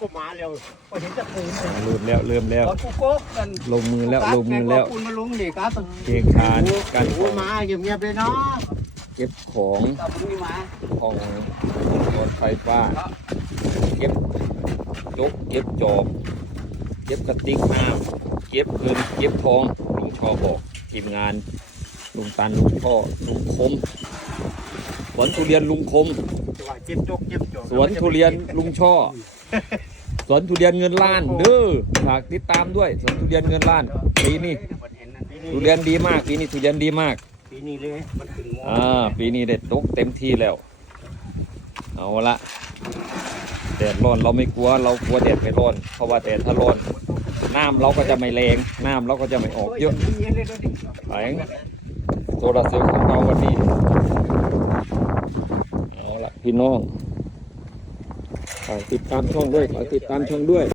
ก็มาแล้วพอเห็นจะปูนเลยเริ่มแล้วเริ่มแล้วตอนกูโก๊กกันลงมือแล้วลงมือแล้วคุณมาลุงดิครับเกียงคานการโอ้มาเงียบๆเลยเนาะเก็บของกับมึงนี่มาของรถไฟฟ้า เก็บยกเก็บจอบ เก็บกระติกน้ำเก็บเงินเก็บทองลุงชอบอกทีมงานลุงตันลุงพ่อลุงคมสวนทุเรียนลุงคมว่าเจ็บจกเจ็บจกสวนทุเรียนลุงช่อ สวนทุเรียนเงินล้านเด้อฝากติดตามด้วยสวนทุเรียนเงินล้านปีนี้ทุเรียนดีมากปีนี้ทุเรียนดีมากปีนี้เลยมันถึงงอ่าปีนี้เด็ดตกเต็มที่แล้ว เอาละแดดร้อนเราไม่กลัวเรากลัวแดดไม่ร้อนเพราะว่าแดดถ้าร้อนน้ำเราก็จะไม่แรงน้ำเราก็จะไม่ออกเยอะแผงโซลาร์เซลล์ของเราวันนี้เอาละพี่น้อง ฝากติดตามช่องด้วยฝากติดตามช่องด้วย